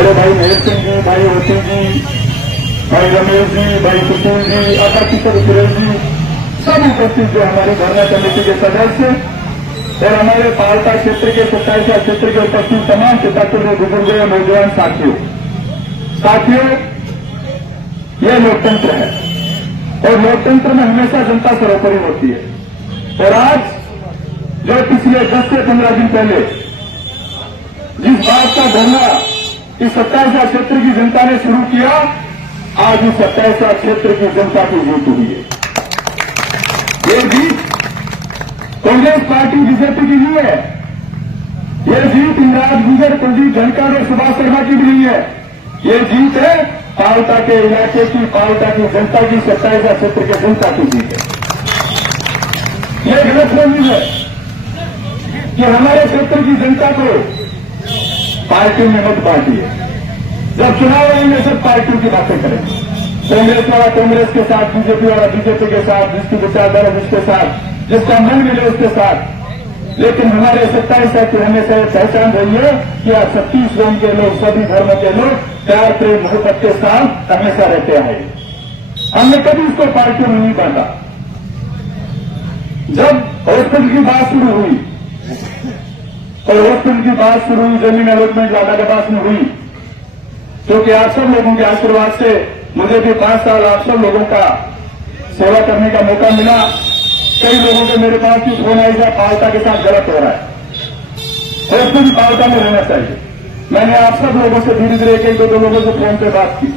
बड़े भाई महेश सिंह जी, भाई ओसी जी, भाई रमेश जी, भाई सुशील जी, किशोर सुरेश जी, सब उपस्थित जो हमारी धरना कमेटी के सदस्य और हमारे पालता क्षेत्र के 27 क्षेत्र के उपस्थित तमाम क्षेत्र में बुजुर्ग नौजवान साथियों, यह लोकतंत्र है और लोकतंत्र में हमेशा जनता सर्वोपरि होती है। और आज जो पिछले 10 से 15 दिन पहले जिस बात का धरना इस 27 क्षेत्र की जनता ने शुरू किया, आज इस 27 क्षेत्र की जनता की जीत हुई है। ये जीत कांग्रेस पार्टी बीजेपी की नहीं है, ये जीत इंदिरा गुजर, कुलदीप धनखड़ और सुभाष शर्मा की भी नहीं है। ये जीत है पालता के इलाके की, पालता की जनता की, 27 क्षेत्र के जनता की जीत है। ये गलतफहमी है कि हमारे क्षेत्र की जनता को पार्टी में मत बांटिए। जब चुनाव आएंगे सब पार्टियों की बातें करेंगे, कांग्रेस वाला कांग्रेस के साथ, बीजेपी वाला बीजेपी के साथ, जिसकी विचारधारा जिसके साथ, जिसका मन मिले उसके साथ। लेकिन हमारे 27 की हमेशा पहचान रही है कि आज 36 रंग के लोग, सभी धर्मों के लोग प्यार प्रेम मोहब्बत के साथ हमेशा रहते आए। हमने कभी इसको पार्टियों में नहीं बांटा। जब हॉस्पिटल की बात शुरू हुई और हॉस्पिटल की बात शुरू हुई, जमीन अलॉटमेंट वादाखिलाफ में हुई, क्योंकि आप सब लोगों के आशीर्वाद से मुझे भी 5 साल आप सब लोगों का सेवा करने का मौका मिला। कई लोगों के मेरे पास भी फोन आई जाए पालता के साथ गलत हो रहा है, हॉस्पिटल पालता में रहना चाहिए। मैंने आप सब लोगों से धीरे धीरे एक दो लोगों से फोन पे बात की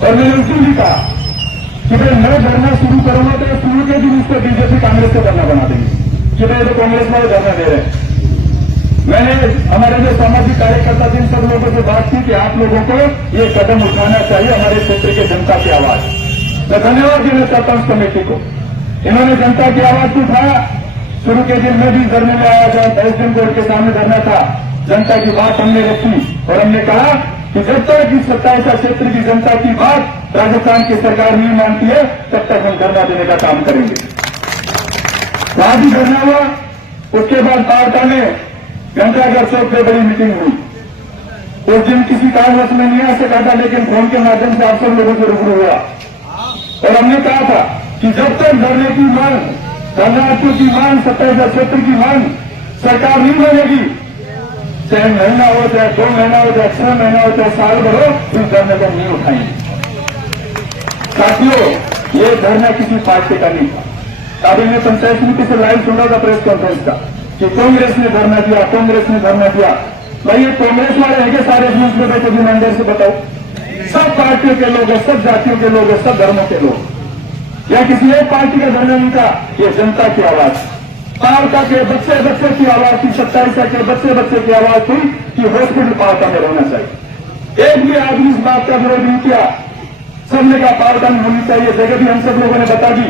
और मैंने उस दिन भी कहा कि भाई मैं धरना शुरू करूंगा तो शुरू के दिन उसको बीजेपी कांग्रेस से धरना बना देंगे कि भाई तो कांग्रेस वाले धरना दे रहे हैं। मैंने हमारे जो सामाजिक कार्यकर्ता थे सब लोगों से बात की कि आप लोगों को ये कदम उठाना चाहिए, हमारे क्षेत्र के जनता की आवाज। मैं धन्यवाद देना चाहता हूं उस कमेटी को, इन्होंने जनता की आवाज को उठाया। शुरू के दिन में भी धरने में आया, जब 10 दिन कोर्ट के सामने धरना था, जनता की बात हमने रखी और हमने कहा कि जब तक इस 27 क्षेत्र की जनता की बात राजस्थान की सरकार नहीं मानती है, तब तक हम धरना देने का काम करेंगे। वहां भी धरना हुआ। उसके बाद पालता में घंटाघर चौक पे बड़ी मीटिंग हुई। उस दिन किसी कारणवश में नहीं आ सका था, लेकिन फोन के माध्यम से आप सब लोगों से रूबरू हुआ और हमने कहा था कि जब तक धरने की मांग, धरनार्थियों की मांग, 27 क्षेत्र की मांग सरकार नहीं मानेगी, चाहे महीना हो, चाहे 2 महीना हो, चाहे 6 महीना हो, चाहे साल भर हो, इस धरने को नहीं उठाएंगे। साथियों, ये धरना किसी पार्टी का नहीं था। अभी मैं पंचायत समिति से लाइव सुन रहा था प्रेस कॉन्फ्रेंस का कि कांग्रेस ने धरना दिया, कांग्रेस ने धरना दिया। भाई ये कांग्रेस वाले हैं कि सारे न्यूज में बैठे ईमानदार से बताओ? सब पार्टियों के लोग हैं, सब जातियों के लोग हैं, सब धर्मों के लोग। या किसी एक पार्टी का धरना नहीं था, ये जनता की आवाज, पालता के बच्चे बच्चे की आवाज थी, 27 के बच्चे बच्चे की आवाज थी कि हॉस्पिटल पालता में रहना चाहिए। एक भी आदमी इस बात का विरोध नहीं किया, सबने कहा पालता में होनी चाहिए। जगह भी हम सब लोगों ने बता दी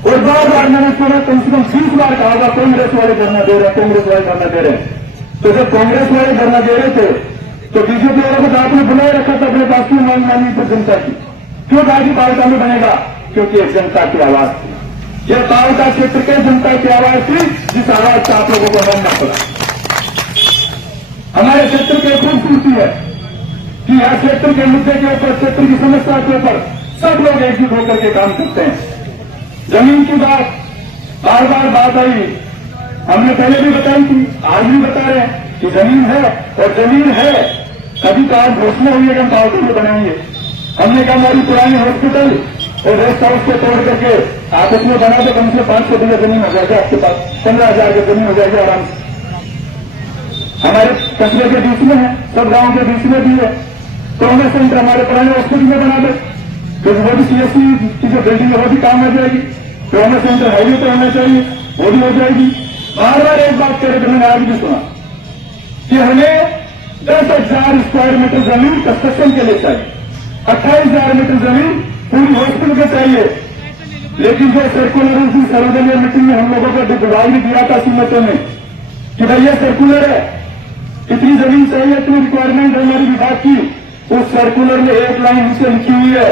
और बार मैंने सुना, कम से कम 20 बार कहा होगा कांग्रेस वाले धरना दे रहे हैं, कांग्रेस वाले धरना दे रहे हैं। तो जब कांग्रेस वाले धरना दे रहे थे तो बीजेपी वालों को आपने बुलाए रखा था अपने पास, क्यों मांग मानी तो जनता की, क्यों कहा कि पालता में बनेगा? क्योंकि ये जनता की आवाज थी, यह पालता क्षेत्र के जनता की आवाज थी, जिस आवाज का आप लोगों को मानना पड़ा। हमारे क्षेत्र की खूबसूरती है कि यह क्षेत्र के मुद्दे के ऊपर, क्षेत्र की समस्या के ऊपर सब लोग एकजुट होकर के काम करते हैं। जमीन की बात बार बात आई, हमने पहले भी बताई थी, आज भी बता रहे हैं कि जमीन है और जमीन है। कभी कहा घोषणा हुई है कि हम पालतू में बनाएंगे। हमने कहा हमारी पुरानी हॉस्पिटल और रेस्ट हाउस को तोड़ करके आप इसमें बना दो, कम से 500 बीघा जमीन हो जाएगा आपके पास, 15,000 की जमीन हो जाएगी आराम से। हमारे कस्बे के बीच में है, सब गांव के बीच में भी है। ट्रॉमा सेंटर हमारे पुराने हॉस्पिटल में बना दे, क्योंकि वो भी सीएससी की जो बिल्डिंग है वो भी काम आ जाएगी। ट्रॉमा सेंटर हाईवे पर होना चाहिए, वो भी हो जाएगी। बार एक बात कह रहे थे, मैंने आज भी सुना कि हमें 10,000 स्क्वायर मीटर जमीन कंस्ट्रक्शन के लिए चाहिए, 28,000 मीटर जमीन पूरी हॉस्पिटल के चाहिए। लेकिन जो सर्कुलर उसी सर्वदलीय मीटिंग में हम लोगों को विभाग भी दिया था सीमतों में कि भाई ये सर्कुलर है, इतनी जमीन चाहिए, इतनी रिक्वायरमेंट है हमारी विभाग की। उस सर्कुलर में एक लाइन नीचे लिखी हुई है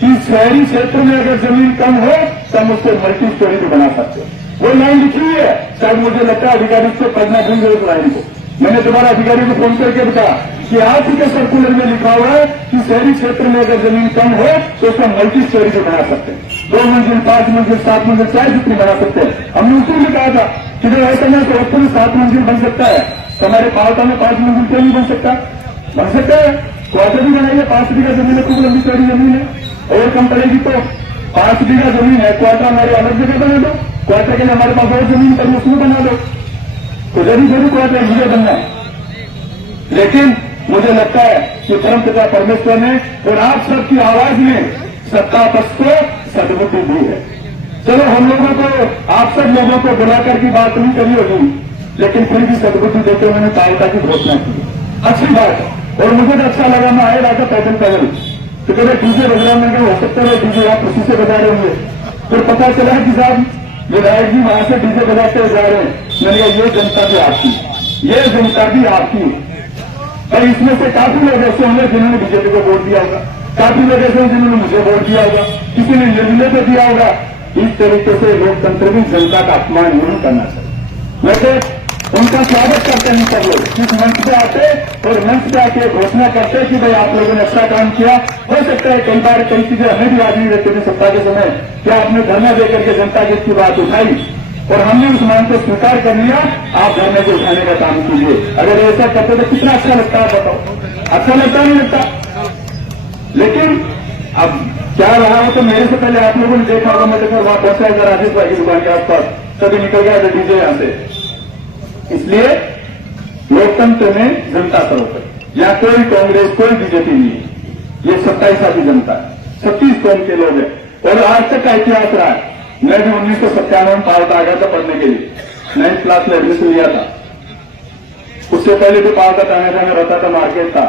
कि शहरी क्षेत्र में अगर जमीन कम हो तो हम उसको मल्टी स्टोरी भी बना सकते हैं। वो लाइन लिखी हुई है, शायद मुझे लगता है अधिकारी से पढ़ना भूल गए उस लाइन को। मैंने दोबारा अधिकारी को फोन करके बताया कि आज ही के सर्कुलर में लिखा हुआ है कि शहरी क्षेत्र में अगर जमीन कम हो तो उसका मल्टी स्टोरी भी बना सकते हैं, 2 मंजिल 5 मंजिल 7 मंजिल चाहे जितनी बना सकते हैं। हमने उसी में कहा था कि जो ऐसा नहीं तो उसको भी 7 मंजिल बन सकता है, हमारे पावता में 5 मंजिल क्यों नहीं बन सकता? बन सकता है। क्वार्टर भी बनाइए, 5 बीघा जमीन है, खूब लंबी चौड़ी जमीन है और कम पड़ेगी तो 5 बीघा जमीन है, क्वार्टर हमारे अलग जगह बना दो, क्वार्टर के लिए हमारे पास और जमीन पड़ी उसमें बना दो, तो जरूर क्वार्टर मुझे बनना है। लेकिन मुझे लगता है कि परम पिता परमेश्वर ने और आप सबकी आवाज में सत्ता पक्ष को सदबुद्धि दी है। चलो हम लोगों को, आप सब लोगों को बुलाकर की बात नहीं करी होगी, लेकिन फिर भी सदबुद्धि देते हुए मैंने तालता की घोषणा की, अच्छी बात है। और मुझे तो अच्छा लगा, मैं आए रहा था पैदल तो कहते डीजे बज रहा, मैंने हो सकता है डीजे आप उसी से बजा रहे होंगे। फिर पता चला कि साहब विधायक जी वहां से डीजे बजाते जा रहे हैं। मैंने कहा ये जनता भी आपकी, ये जनता भी आपकी। और इसमें से काफी लोग ऐसे होंगे जिन्होंने बीजेपी को वोट दिया होगा, काफी लोग ऐसे जिन्होंने मुझे वोट दिया होगा, किसी ने निर्णय को दिया होगा। इस तरीके से लोकतंत्र में जनता का अपमान नहीं करना चाहिए। वैसे उनका स्वागत करते हैं सब लोग, इस मंच पे आते और मंच पे आके घोषणा करते कि भाई आप लोगों ने अच्छा काम किया। हो सकता है कई बार कई चीजें हमें भी याद नहीं रहती थी सत्ता के समय, क्या आपने धरना देकर के जनता की इसकी बात उठाई और हमने उस मांग को स्वीकार कर लिया, आप धरने को उठाने का काम कीजिए। अगर ऐसा करते तो कितना अच्छा लगता है बताओ? अच्छा लगता नहीं लगता? लेकिन अब क्या रहा हो तो मेरे से पहले आप लोगों ने देखा होगा, मैं देखकर वहां पहुंचा राजेश भाई की दुकान के आसपास, सभी निकल गया डीजे यहां से। इसलिए लोकतंत्र में जनता सर्वोपरि, यहाँ कोई कांग्रेस कोई बीजेपी नहीं है, ये 27 की जनता है, 36 कौम के लोग हैं। और आज तक का इतिहास रहा है, मैं भी 1997 में पावता आ गया था पढ़ने के लिए, 9th क्लास में एडमिशन लिया था। उससे पहले भी पावता टाना में रहता था, मार्केट था।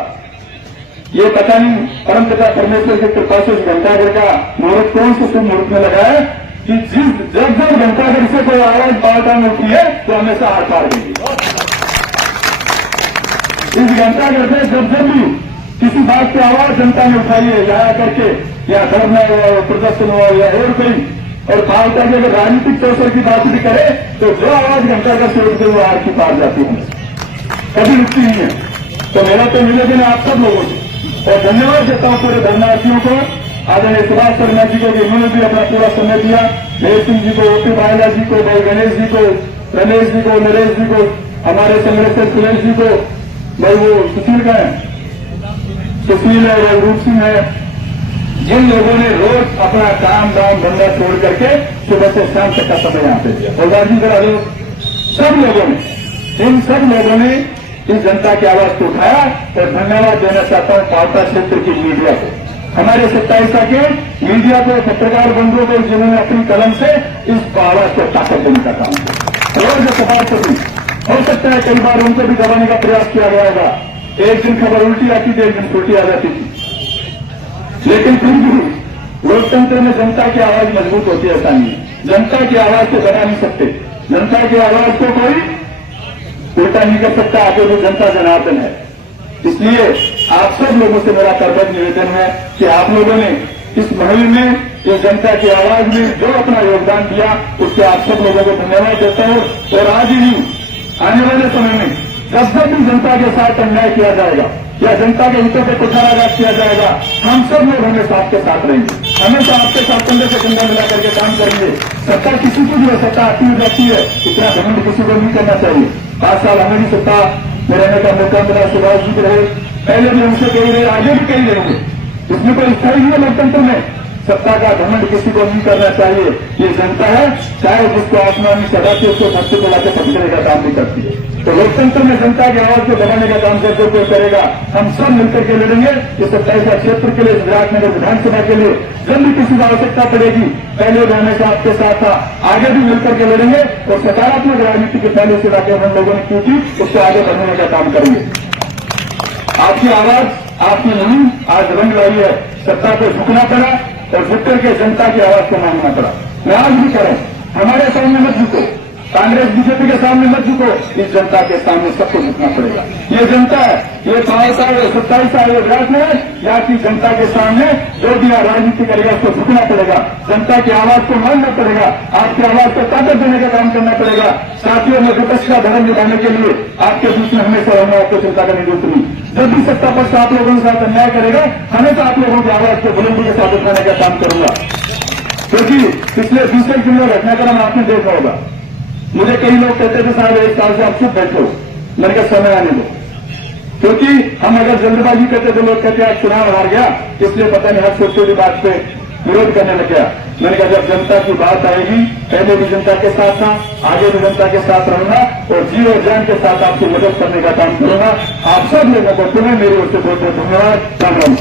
ये पता नहीं परम पिता परमेश्वर की कृपा से उस घंटाघर का मुहूर्त कौन से शुभ मुहूर्त में लगा है कि जब घंटाघर से कोई आवाज पावता में उठी है तो हमेशा हाथ पार देगी। इस घंटाघर से जब भी किसी बात की आवाज जनता ने उठाई है, यहाँ करके या धरना हुआ प्रदर्शन हुआ या और कोई, और पावता की अगर राजनीतिक तौर की बात भी करे तो जो आवाज घंटाघर से उठते हुए हाथ की पार जाती है, कभी रुकती नहीं है। तो मेरा तो निवेदन है आप सब लोगों से, और धन्यवाद देता हूं पूरे धरनार्थियों को, आदरणीय सुभाष शर्मा जी को, इन्होंने भी अपना पूरा समय दिया, महेश सिंह जी को, ओपी बायला जी को, भाई गणेश जी को, रमेश जी को, नरेश जी को, हमारे संरक्षक सुरेश जी को, भाई वो सुशील का है, सुशील है, वो रूप सिंह है, जिन लोगों ने रोज अपना काम दाम धंधा छोड़ करके सुबह से शाम तक का समय यहाँ पे दिया, भगवान जी करा लो, सब लोगों ने, इन सब लोगों ने इस जनता की आवाज को उठाया। और धन्यवाद देना चाहता हूं पावता क्षेत्र की मीडिया को, हमारे 27 के मीडिया को, पत्रकार बंधुओं को, जिन्होंने अपनी कलम से इस आवाज को ताकत देने का काम किया। रोज सभापति हो सकता है कई बार उनको भी दबाने का प्रयास किया गया होगा, एक दिन खबर उल्टी आती थी, एक दिन छोटी आ जाती थी, लेकिन फिर भी लोकतंत्र में जनता की आवाज मजबूत होती है, ऐसा नहीं है। जनता की आवाज को दबा नहीं सकते, जनता की आवाज को कोई उल्टा नहीं कर सकता, आगे वो जनता जनार्दन है। इसलिए आप सब लोगों से मेरा कर्तव्य निवेदन है कि आप लोगों ने इस मुहिम में, इस जनता की आवाज में जो अपना योगदान दिया, उसके आप सब लोगों को धन्यवाद देता हूं। और आज ही नहीं, आने वाले समय में जब तक भी जनता के साथ अन्याय किया जाएगा या जनता के हितों पर कुठाराघात किया जाएगा, हम सब लोग हमेशा आपके साथ रहेंगे, हमेशा आपके साथ कंधे से कंधा मिला करके काम करेंगे। सत्ता किसी को भी सत्ता आती हो जाती है, इतना घमंड किसी को नहीं करना चाहिए। 5 साल हमें भी सत्ता में रहने का मौका मिला, सुभाष जी रहे, पहले भी हमसे कही रहे, आगे भी कही रहेंगे। इसमें कोई स्थायी नहीं है लोकतंत्र में, सत्ता का घमंड किसी को नहीं करना चाहिए। ये जनता है, चाहे जिसको आसमानी सदा से उसको धरती को लाके पकड़ने का काम नहीं करती है। तो लोकतंत्र में जनता की आवाज को दबाने का काम जब कोई करेगा, हम सब मिलकर के लड़ेंगे। इस 27 क्षेत्र के लिए, विराटनगर विधानसभा के लिए जब भी किसी की आवश्यकता पड़ेगी, पहले भी हमेशा आपके साथ था, आगे भी मिलकर के लड़ेंगे। और सकारात्मक राजनीति के पहले से वाकई हम लोगों ने की थी, उसको आगे बढ़ाने का काम करेंगे। आपकी आवाज, आपकी मुहिम आज रंग लाई है, सत्ता को झुकना पड़ा और झुक करके जनता की आवाज को मांगना पड़ा। मैं आज भी करें, हमारे सामने मत झुको, कांग्रेस बीजेपी के सामने मत झुको, इस जनता के सामने सबको झुकना पड़ेगा। ये जनता है, ये 5 साल 27 साल विराट में है, यहाँ की जनता के सामने जो भी राजनीति करेगा उसको झुकना पड़ेगा। जनता की आवाज को मानना पड़ेगा, आपकी आवाज को ताकत देने का काम करना पड़ेगा। साथियों में विपक्ष का धर्म निभाने के लिए आपके बीच में हमेशा रहना, आपको चिंता करने की जरूरत नहीं। जब भी सत्ता पक्ष आप लोगों के साथ अन्याय करेगा, हमेशा आप लोगों की आवाज को बुलंदी के साथ उठाने का काम करूंगा। क्योंकि पिछले 20 दिन में घटनाक्रम आपने देखा होगा। मुझे कई लोग कहते थे साहब 1 साल से आप चुप बैठो, मैंने कहा समय आने दो। क्योंकि हम अगर जल्दबाजी करते तो लोग कहते हैं चुनाव हार गया, इसलिए पता नहीं हर छोटी छोटी बात पे विरोध करने लग गया। मैंने कहा जब जनता की बात आएगी, पहले भी जनता के साथ था, आगे भी जनता के साथ रहूंगा और जी और जान के साथ आपकी मदद करने का काम करूंगा। आप सब लोगों को पुनः मेरी ओर से बहुत बहुत धन्यवाद। राम राम।